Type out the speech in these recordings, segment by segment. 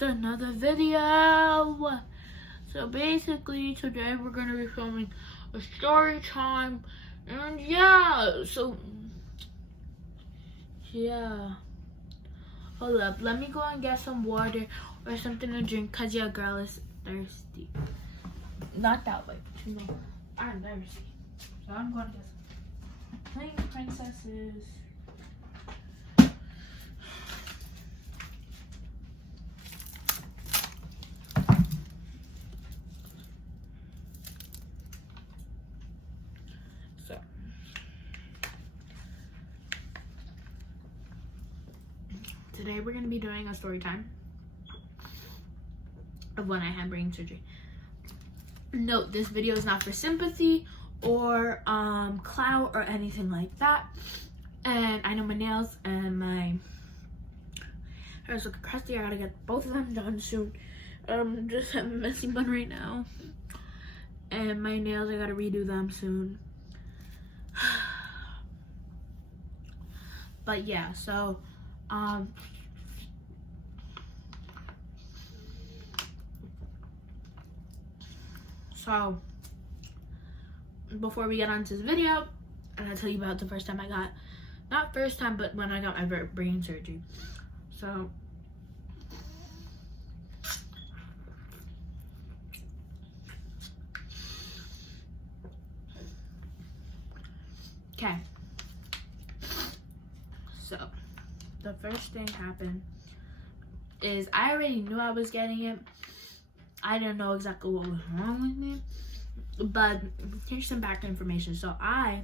with another video. So basically today we're going to be filming a story time, and yeah, hold up, let me go and get some water or something to drink because your girl is thirsty. Not that way, no, I'm thirsty. So I'm going to get some plain princesses. So today we're going to be doing a story time of when I had brain surgery. Note, this video is not for sympathy or clout or anything like that. And I know my nails and my hair is looking crusty. I gotta get both of them done soon. Just have a messy bun right now. And my nails, I gotta redo them soon. But yeah, so before we get on to this video, I'm gonna tell you about the first time I got, not first time, but when I got my brain surgery. So okay, so the first thing happened is I already knew I was getting it. I didn't know exactly what was wrong with me, but here's some back information. So I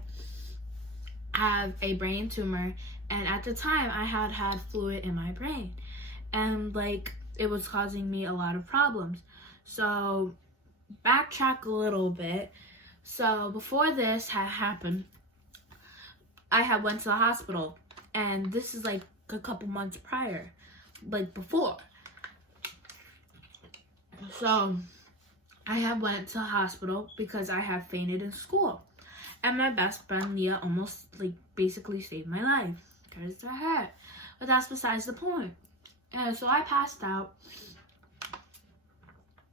have a brain tumor, and at the time I had fluid in my brain, and like it was causing me a lot of problems. So backtrack a little bit. So before this had happened, I had went to the hospital, and this is like a couple months prior, like before. So I had went to the hospital because I had fainted in school, and my best friend Leah almost like basically saved my life because of her. But that's besides the point. And so I passed out,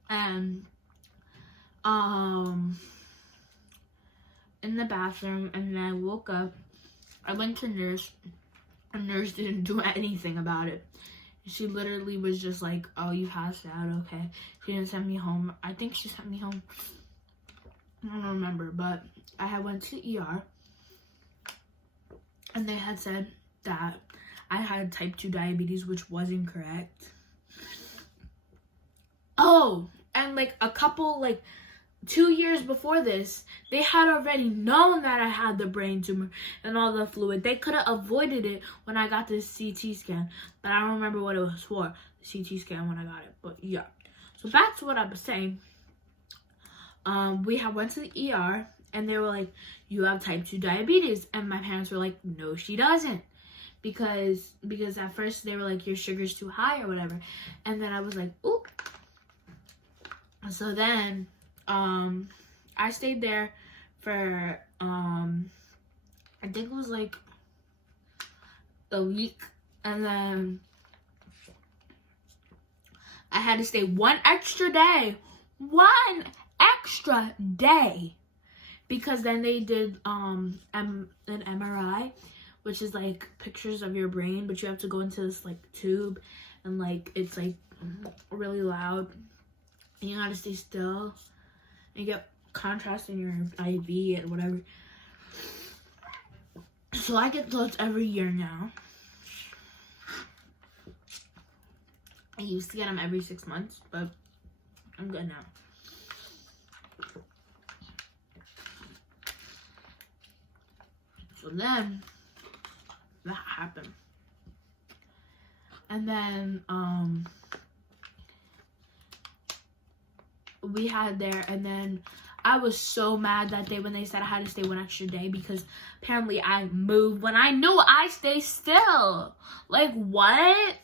and in the bathroom, and then I woke up. I went to nurse. A nurse didn't do anything about it. She literally was just like, oh, you passed out, okay. She didn't send me home. I think she sent me home. I don't remember, but I had went to ER, and they had said that I had type 2 diabetes, which was incorrect. Oh, and like a couple, like 2 years before this, they had already known that I had the brain tumor and all the fluid. They could have avoided it when I got this CT scan, but I don't remember what it was for, the CT scan when I got it. But yeah, so back to what I was saying. We had went to the ER, and they were like, you have type 2 diabetes, and my parents were like, no, she doesn't, because at first they were like, your sugar's too high or whatever, and then I was like, oop. So then I stayed there for I think it was like a week, and then I had to stay one extra day, because then they did an MRI, which is like pictures of your brain, but you have to go into this like tube, and like it's like really loud, and you gotta stay still. You get contrast in your IV and whatever. So I get those every year now. I used to get them every 6 months, but I'm good now. So then that happened. And then we had there, and then I was so mad that day when they said I had to stay one extra day, because apparently I moved when I knew I stay still. Like, what?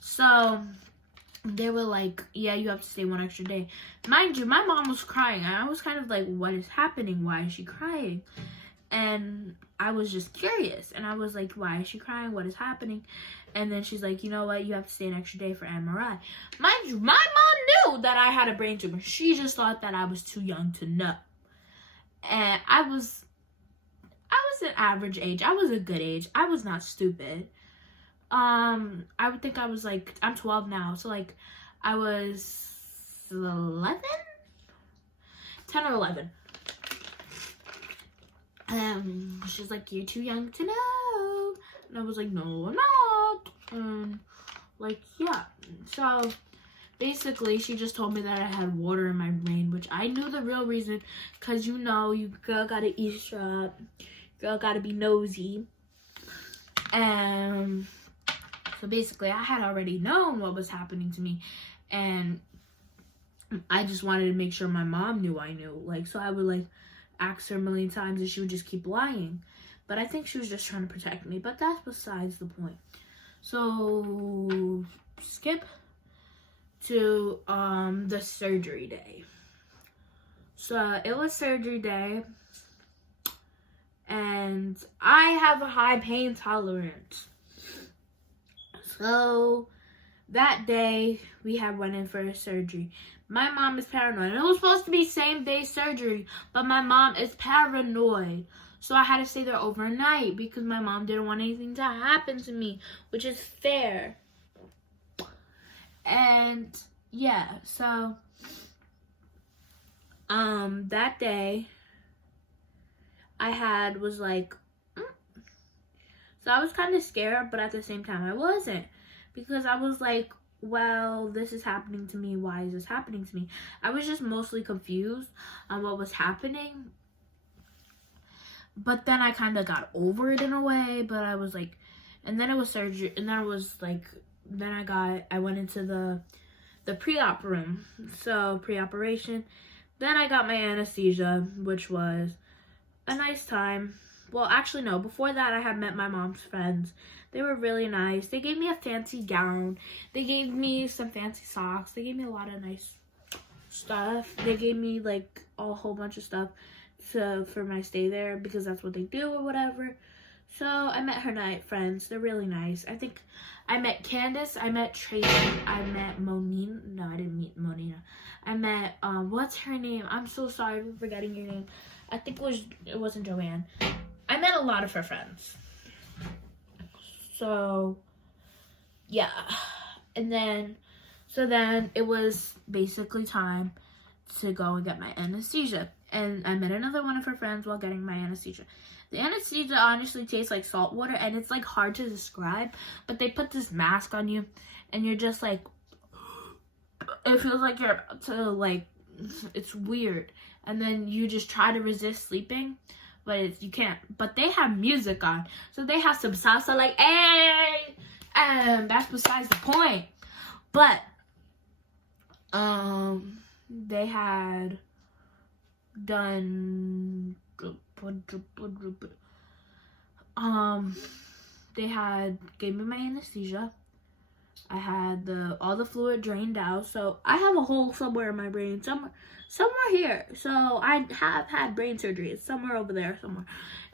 So they were like, yeah, you have to stay one extra day. Mind you, my mom was crying, and I was kind of like, what is happening? Why is she crying? And I was just curious, and I was like, why is she crying? What is happening? And then she's like, you know what? You have to stay an extra day for MRI. Mind you, my mom knew that I had a brain tumor. She just thought that I was too young to know. And I was an average age. I was a good age. I was not stupid. I would think I was like, I'm 12 now, so like I was 11? 10 or 11. She's like, you're too young to know. And I was like, no, I'm not. And like, yeah. So basically, she just told me that I had water in my brain, which I knew the real reason, because you know, you girl gotta eavesdrop, girl gotta be nosy. And so basically, I had already known what was happening to me, and I just wanted to make sure my mom knew I knew. Like, so I would like ask her a million times, and she would just keep lying. But I think she was just trying to protect me. But that's besides the point. So skip to the surgery day. So it was surgery day, and I have a high pain tolerance. So that day we had went in for a surgery. My mom is paranoid. It was supposed to be same day surgery, but my mom is paranoid. So I had to stay there overnight because my mom didn't want anything to happen to me, which is fair. And yeah, so that day was like, so I was kind of scared, but at the same time I wasn't, because I was like, well, this is happening to me. Why is this happening to me? I was just mostly confused on what was happening. But then I kind of got over it in a way, but I was like, and then it was surgery, and then it was like, then I went into the pre-op room. So pre-operation, then I got my anesthesia, which was a nice time. Well, actually, no. Before that, I had met my mom's friends. They were really nice. They gave me a fancy gown. They gave me some fancy socks. They gave me a lot of nice stuff. They gave me, like, a whole bunch of stuff for my stay there, because that's what they do or whatever. So, I met her friends. They're really nice. I think I met Candace. I met Tracy. I met Monina. No, I didn't meet Monina. I met, what's her name? I'm so sorry for forgetting your name. I think it wasn't Joanne. I met a lot of her friends. So, yeah. And then, it was basically time to go and get my anesthesia. And I met another one of her friends while getting my anesthesia. The anesthesia honestly tastes like salt water, and it's like hard to describe, but they put this mask on you, and you're just like, it feels like you're about to, like, it's weird. And then you just try to resist sleeping, but you can't. But they have music on, so they have some salsa, like, hey, and that's besides the point. But they had done gave me my anesthesia. I had all the fluid drained out, so I have a hole somewhere in my brain, somewhere here. So I have had brain surgery. It's somewhere over there, somewhere.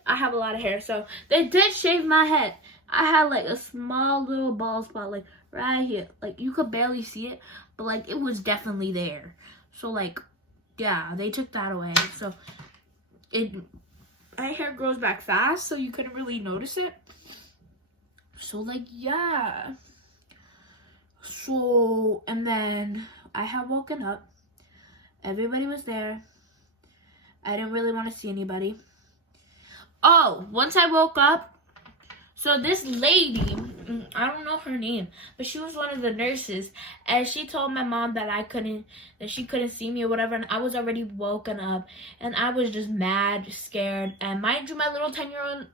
I have a lot of hair, so they did shave my head. I had like a small little bald spot, like right here. Like you could barely see it, but like it was definitely there. So like, yeah, they took that away. So my hair grows back fast, so you couldn't really notice it. So like, yeah. So, and then I had woken up. Everybody was there. I didn't really want to see anybody. Oh, once I woke up, so this lady, I don't know her name, but she was one of the nurses, and she told my mom that she couldn't see me or whatever, and I was already woken up, and I was just mad, scared, and mind you, my little 10-year-old,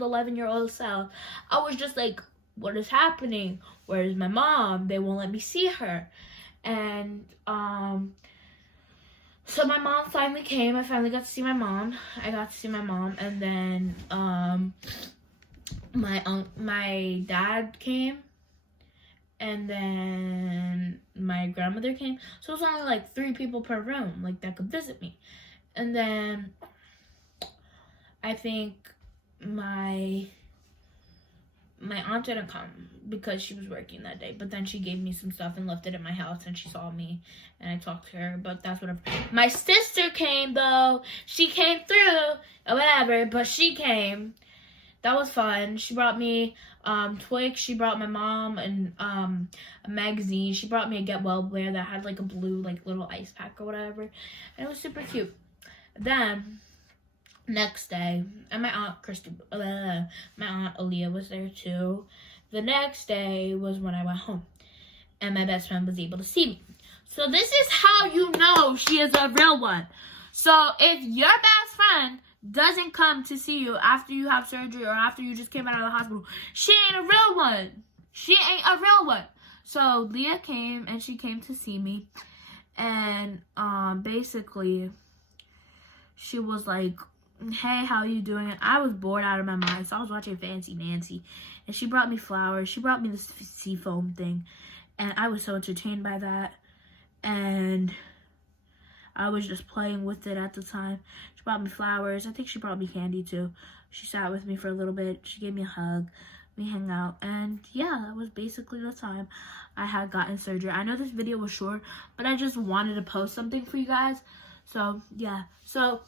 11-year-old self, I was just like, what is happening? Where is my mom? They won't let me see her. And so my mom finally came. I finally got to see my mom. And then my dad came, and then my grandmother came. So it was only like 3 people per room, like that could visit me. And then I think my aunt didn't come because she was working that day, but then she gave me some stuff and left it at my house, and she saw me and I talked to her, but that's whatever. My sister came though. She came through or whatever, but she came. That was fun. She brought me Twix. She brought my mom and a magazine. She brought me a Get Well bear that had like a blue like little ice pack or whatever, and it was super cute. Then next day, and my aunt Aaliyah was there too. The next day was when I went home, and my best friend was able to see me. So this is how you know she is a real one. So if your best friend doesn't come to see you after you have surgery or after you just came out of the hospital, she ain't a real one. She ain't a real one. So Leah came, and she came to see me, and basically she was like, hey, how you doing? And I was bored out of my mind, so I was watching Fancy Nancy, and she brought me flowers. She brought me this sea foam thing, and I was so entertained by that, and I was just playing with it at the time. She brought me flowers. I think she brought me candy too. She sat with me for a little bit. She gave me a hug. We hung out, and yeah, that was basically the time I had gotten surgery. I know this video was short, but I just wanted to post something for you guys. So yeah, so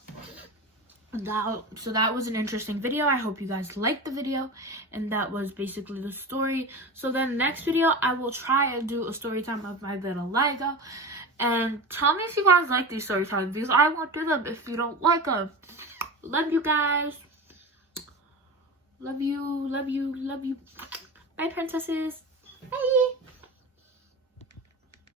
that was an interesting video. I hope you guys liked the video, and that was basically the story. So then next video, I will try and do a story time of my little Lego, and tell me if you guys like these story times, because I won't do them if you don't like them. Love you guys. Love you, love you, love you. Bye, princesses. Bye.